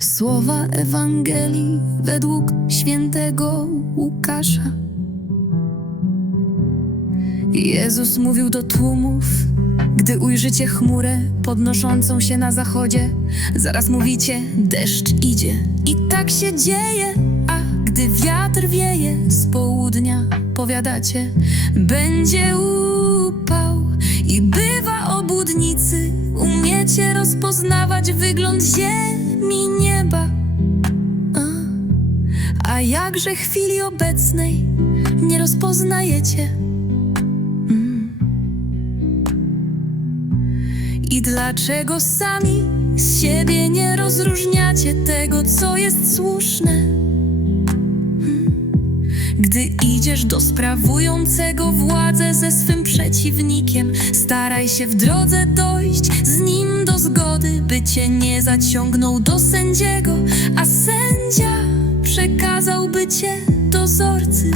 Słowa Ewangelii według świętego Łukasza. Jezus mówił do tłumów, gdy ujrzycie chmurę podnoszącą się na zachodzie, zaraz mówicie: deszcz idzie. I tak się dzieje, a gdy wiatr wieje z południa, powiadacie: będzie upał. I bywa obłudnicy, umiecie rozpoznawać wygląd ziemi, nieba. A, jakże chwili obecnej nie rozpoznajecie? I dlaczego sami z siebie nie rozróżniacie tego, co jest słuszne? Hmm. Gdy idziesz do sprawującego władzę ze swym przeciwnikiem, staraj się w drodze dojść z nim do zgody, by cię nie zaciągnął do sędziego, a sędzia przekazałby cię dozorcy.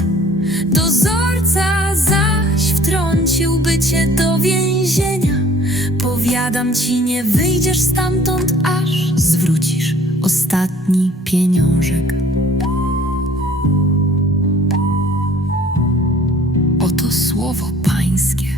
Dozorca zaś wtrąciłby cię do więzienia. Powiadam ci, nie wyjdziesz stamtąd, aż zwrócisz ostatni pieniążek. Oto słowo Pańskie.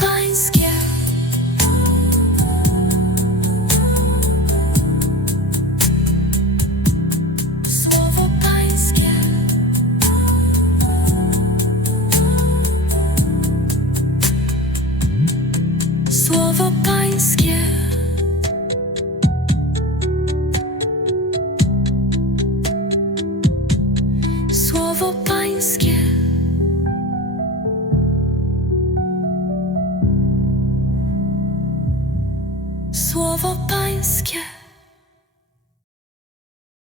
Pańskie. Słowo Pańskie. Słowo. Słowo. słowo pańskie.